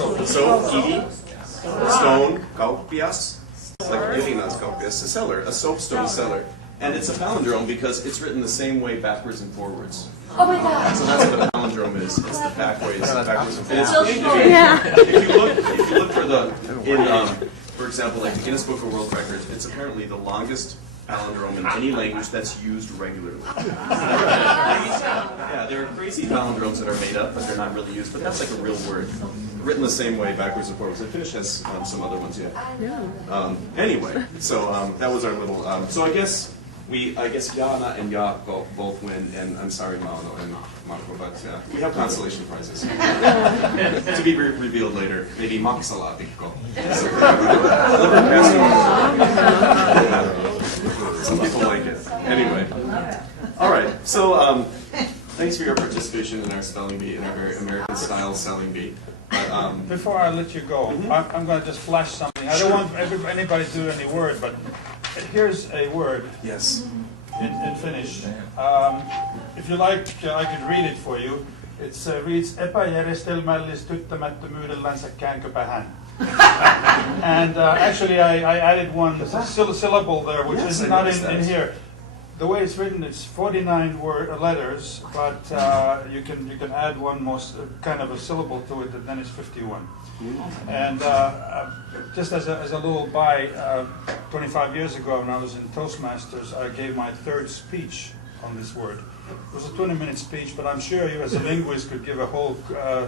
So, kivi, stone, kauppias, like kivinas kauppias, a seller, a soapstone seller. And it's a palindrome because it's written the same way backwards and forwards. Oh my god! So that's what a palindrome is. It's the backwards and forwards. If you look for for example, like the Guinness Book of World Records, it's apparently the longest palindrome in any language that's used regularly. Yeah, there are crazy palindromes that are made up, but they're not really used. But that's like a real word, written the same way, backwards and forwards. And Finnish has some other ones, yeah. Anyway, so that was our little. So I guess Jana and Jaakko both win, and I'm sorry, Mauno and Marco, but we have consolation prizes to be revealed later. Maybe maksalaatikko. Some people like it. Anyway, all right. So thanks for your participation in our spelling bee, in our very American-style spelling bee. Before I let you go, I'm going to just flash something. I don't want anybody to do any word, but here's a word. Yes. In Finnish. If you like, I could read it for you. It reads epäjärjestelmällistyttämättömyydellänsä käänköpähän. And actually, I added one syllable there, which is not in here. The way it's written, it's 49 letters, but you can add one more kind of a syllable to it, and then it's 51. And just as a little 25 years ago when I was in Toastmasters, I gave my third speech on this word. It was a 20-minute speech, but I'm sure you as a linguist could give a whole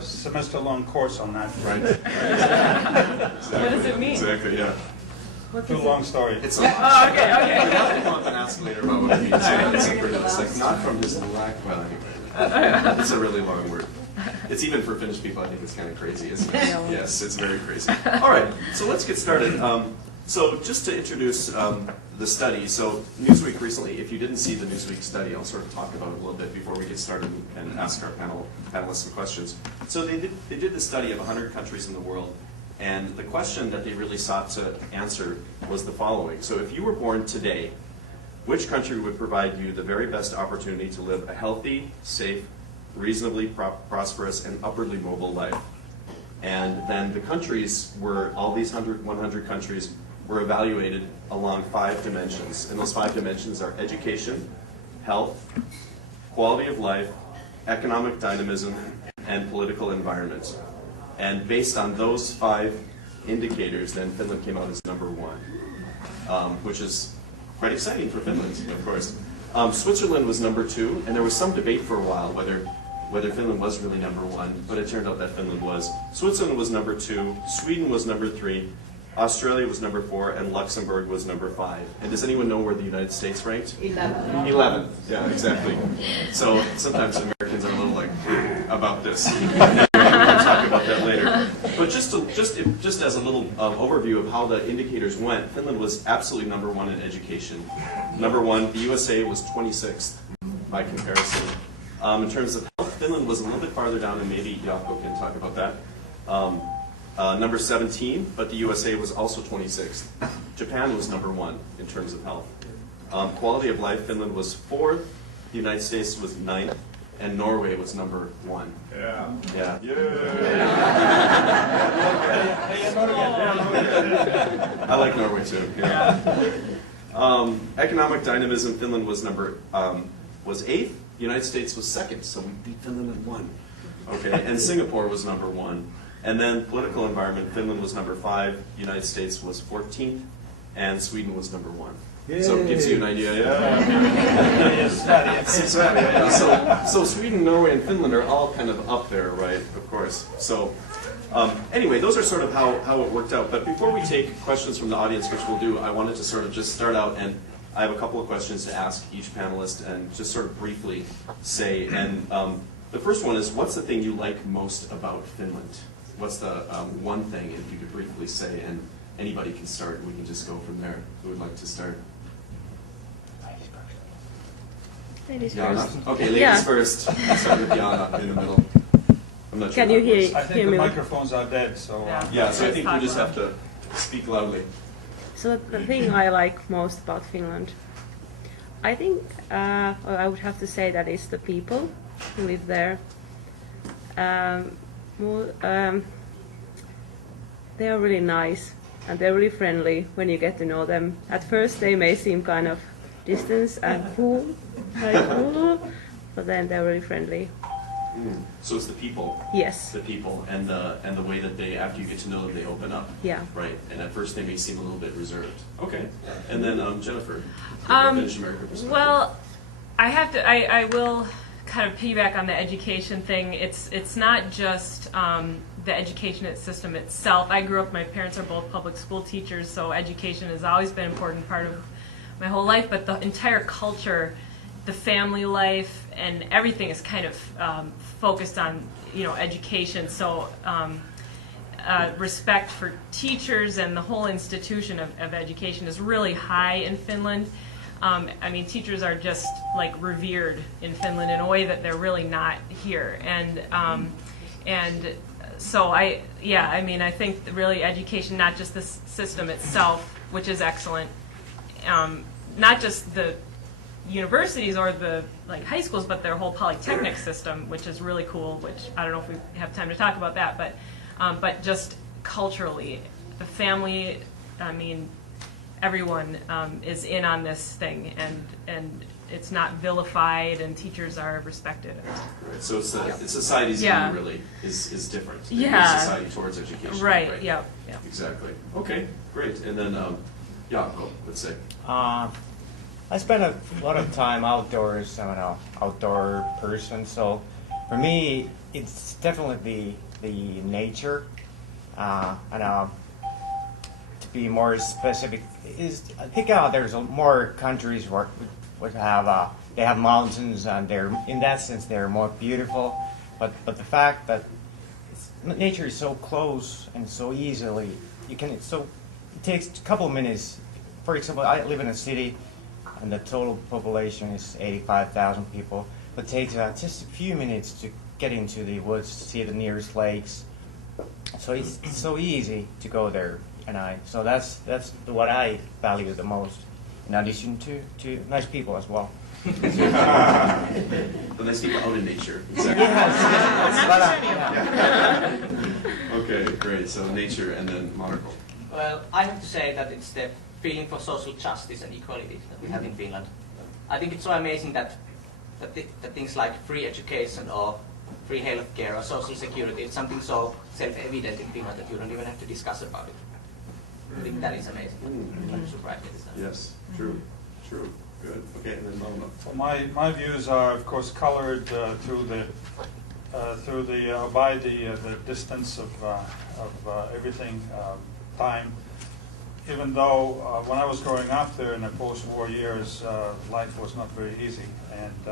semester-long course on that. Right. Exactly. What does it mean? Exactly, yeah. Too long story. It's a lot. Okay. You have to come up and ask later about what it means. It's like not from his black, well, anyway. It's a really long word. It's even for Finnish people, I think it's kind of crazy, isn't it? Yes, it's very crazy. All right, so let's get started. So just to introduce the study, so Newsweek recently, if you didn't see the Newsweek study, I'll sort of talk about it a little bit before we get started and ask our panelists some questions. So they did the study of 100 countries in the world, and the question that they really sought to answer was the following. So if you were born today, which country would provide you the very best opportunity to live a healthy, safe, reasonably prosperous, and upwardly mobile life? And then the countries were, all these 100 countries were evaluated along 5 dimensions. And those 5 dimensions are education, health, quality of life, economic dynamism, and political environment. And based on those 5 indicators, then Finland came out as number 1, which is quite exciting for Finland, of course. Switzerland was number 2, and there was some debate for a while whether Finland was really number 1, but it turned out that Finland was. Switzerland was number 2, Sweden was number 3, Australia was number 4, and Luxembourg was number 5. And does anyone know where the United States ranked? 11th, yeah, exactly. So sometimes Americans are a little like, about this. We'll talk about that later. But just as a little overview of how the indicators went, Finland was absolutely number 1 in education. Number 1, the USA was 26th by comparison. In terms of health, Finland was a little bit farther down, and maybe Jaakko can talk about that. Number 17, but the USA was also 26th. Japan was number 1 in terms of health. Quality of life, Finland was 4th, the United States was 9th, and Norway was number 1. Yeah. I like Norway too. Yeah. Economic dynamism, Finland was 8th. The United States was 2nd, so we beat Finland in 1. Okay, and Singapore was number 1. And then political environment, Finland was number 5, the United States was 14th, and Sweden was number 1. Yay. So it gives you an idea. So Sweden, Norway, and Finland are all kind of up there, right? Of course. So anyway, those are sort of how it worked out. But before we take questions from the audience, which we'll do, I wanted to sort of just start out, and I have a couple of questions to ask each panelist and just sort of briefly say. And the first one is, what's the thing you like most about Finland? What's the one thing, if you could briefly say, and anybody can start, we can just go from there. Who would like to start? Ladies Jana? first. Okay, ladies first. I'll start with Jana in the middle. I'm not sure. Can you hear? I think the microphones are dead, so... Yeah, so I think you just have to speak loudly. So the thing I like most about Finland, I think I would have to say that it's the people who live there. they are really nice and they're really friendly when you get to know them. At first they may seem kind of distant and cool, like, but then they're really friendly. So it's the people. Yes. The people and the way that they, after you get to know them, they open up. Yeah. Right. And at first they may seem a little bit reserved. Okay. And then Jennifer, Finnish American perspective. Well, I will kind of piggyback on the education thing. It's not just the education system itself. I grew up, my parents are both public school teachers, so education has always been an important part of my whole life, but the entire culture, the family life, and everything is kind of focused on, education. So respect for teachers and the whole institution of education is really high in Finland. I mean, teachers are just like revered in Finland in a way that they're really not here. And so I think really education, not just the system itself, which is excellent, not just the universities or the high schools, but their whole polytechnic system, which is really cool. Which I don't know if we have time to talk about that, but just culturally, the family. I mean, everyone is in on this thing, and it's not vilified, and teachers are respected. Right. So it's society's view really is different. Yeah. Society towards education. Right. Yeah. Exactly. Okay. Great. And then let's say. I spend a lot of time outdoors. I'm an outdoor person, so for me, it's definitely the nature. And to be more specific, I think there's more countries where would have they have mountains, and in that sense they're more beautiful. But the fact that nature is so close and so easily, it takes a couple of minutes. For example, I live in a city, and the total population is 85,000 people. But it takes just a few minutes to get into the woods to see the nearest lakes. So it's so easy to go there, so that's what I value the most. In addition to nice people as well. The nice people out in nature. Exactly. Okay, great. So nature, and then Monaco. Well, I have to say that it's the feeling for social justice and equality that we have in Finland. I think it's so amazing that things like free education or free health care or social security, it's something so self-evident in Finland that you don't even have to discuss about it. I think that is amazing. I'm surprised at this. Yes, true. Good. Okay, and then Malmo. Well, my views are, of course, colored by the distance of everything, time. Even though when I was growing up there in the post-war years, life was not very easy, and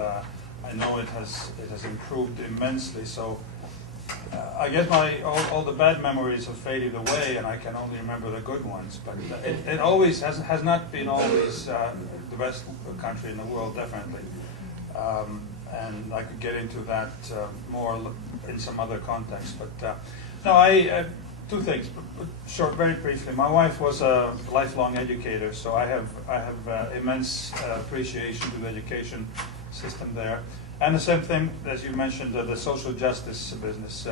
I know it has improved immensely. So I guess all the bad memories have faded away, and I can only remember the good ones. But it always has not been always the best country in the world, definitely. And I could get into that more in some other context. But no, I two things. Very briefly. My wife was a lifelong educator, so I have immense appreciation to the education system there. And the same thing, as you mentioned, the social justice business.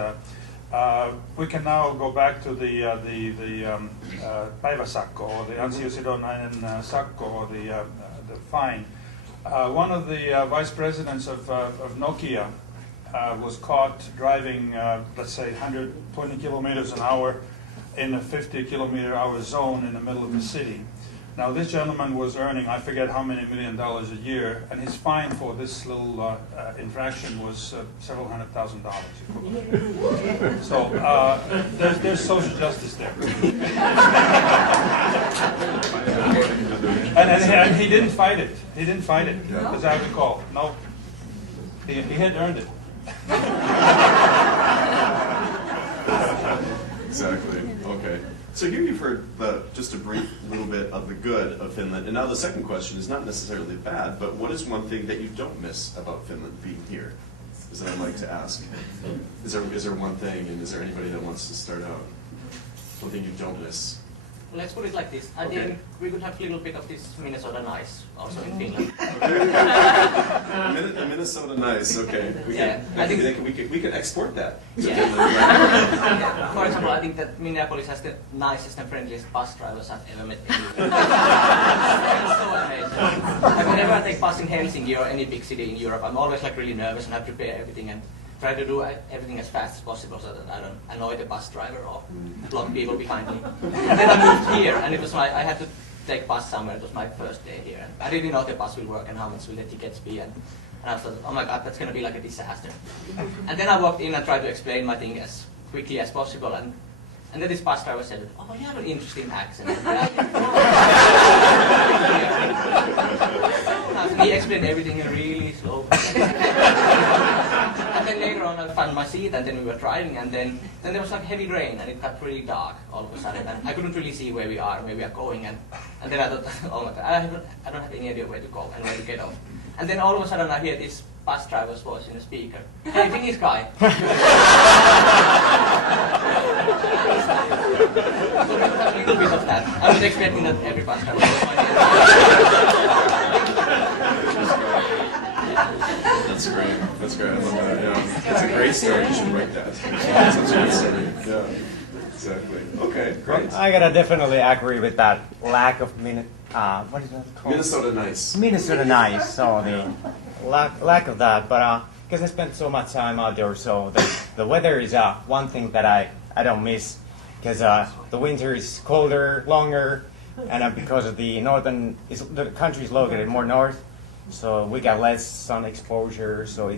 We can now go back to the päiväsakko, or the ansiosidonnainen sakko, or the fine. One of the vice presidents of Nokia was caught driving, let's say, 120 kilometers an hour in a 50-kilometer-hour zone in the middle of the city. Now, this gentleman was earning, I forget how many $1 million a year, and his fine for this little infraction was several $100,000. So there's social justice there. and he didn't fight it. He didn't fight it, as I recall. No, he had earned it. Exactly. Okay. So here you've heard just a brief little bit of the good of Finland, and now the second question is not necessarily bad, but what is one thing that you don't miss about Finland being here? Is that I'd like to ask. Is there one thing, and is there anybody that wants to start out? One thing you don't miss? Let's put it like this. I Okay. think we could have a little bit of this Minnesota nice also in Finland. Minnesota nice, okay. Yeah, I think we could export that. to Yeah. Finland, right? Yeah, for example, I think that Minneapolis has the nicest and friendliest bus drivers I've ever met. They're so amazing. Like whenever I take bus in Helsinki or any big city in Europe, I'm always like really nervous and I prepare everything and try to do everything as fast as possible so that I don't annoy the bus driver or block people behind me. And then I moved here and it was I had to take bus somewhere. It was my first day here. And I didn't know if the bus will work and how much will the tickets be. And I thought, oh my god, that's going to be like a disaster. And then I walked in and tried to explain my thing as quickly as possible. And then this bus driver said, oh, you have an interesting accent. And he explained everything really slow. And then later on I found my seat and then we were driving and then there was like heavy rain and it got really dark all of a sudden and I couldn't really see where we are going and then I thought, oh my god, I don't have any idea where to go and where to get off. And then all of a sudden I hear this bus driver's voice in the speaker. Hey, Finnish guy. So we would have a little bit of that. I was expecting that every bus driver was my That's great. That's great. I love that. Yeah, it's a great story. You should write that. It's such a good story. Yeah, exactly. Okay, great. I gotta definitely agree with that lack of what is that called? Minnesota nice. Minnesota nice. So the lack of that, but because I spent so much time outdoors, so the weather is one thing that I don't miss, because the winter is colder, longer, and because of the country is located more north, so we got less sun exposure. So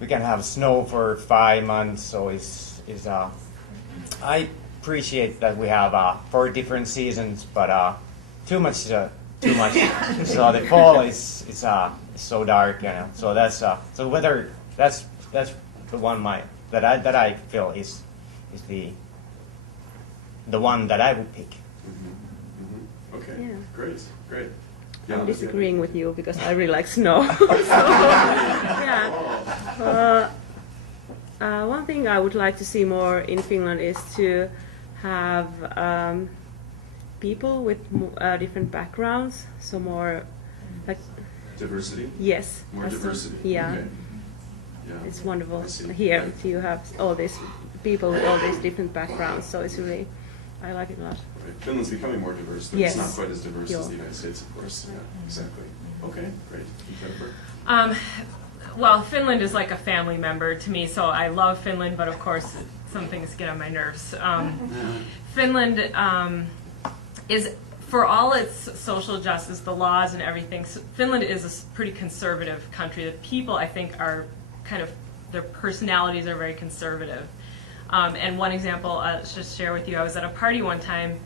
we can have snow for 5 months. So I appreciate that we have 4 different seasons, but too much. So the fall is so dark, you know. So that's so weather. That's the one that I feel is the one that I would pick. Okay, Yeah. great. I'm disagreeing with you because I really like snow. So, yeah. One thing I would like to see more in Finland is to have people with different backgrounds. So more like Diversity? yes. More that's diversity. Yeah. Okay. Yeah. It's wonderful I see. here to have all these people with all these different backgrounds. So it's really, I like it a lot. Right. Finland's becoming more diverse, but Yes. it's not quite as diverse Yeah. as the United States, of course. Yeah, exactly. Okay, great. Jennifer? Well, Finland is like a family member to me, so I love Finland, but of course some things get on my nerves. Finland is, for all its social justice, the laws and everything, Finland is a pretty conservative country. The people, I think, are kind of, their personalities are very conservative. And one example I'll just share with you, I was at a party one time,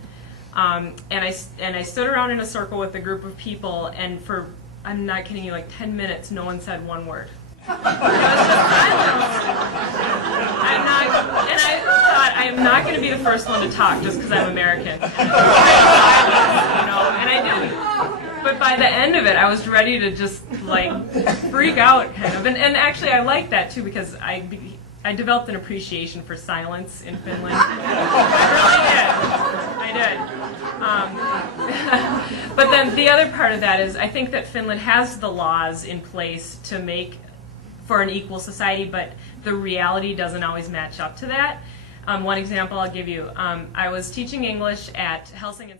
and I stood around in a circle with a group of people, and for, I'm not kidding you, like 10 minutes, no one said one word. It was just silence. And I thought, I am not going to be the first one to talk just because I'm American. You know, and I didn't. But by the end of it, I was ready to just like freak out, kind of. And actually, I like that too because I developed an appreciation for silence in Finland. I really did. I did. But then the other part of that is I think that Finland has the laws in place to make for an equal society, but the reality doesn't always match up to that. One example I'll give you. I was teaching English at Helsingin.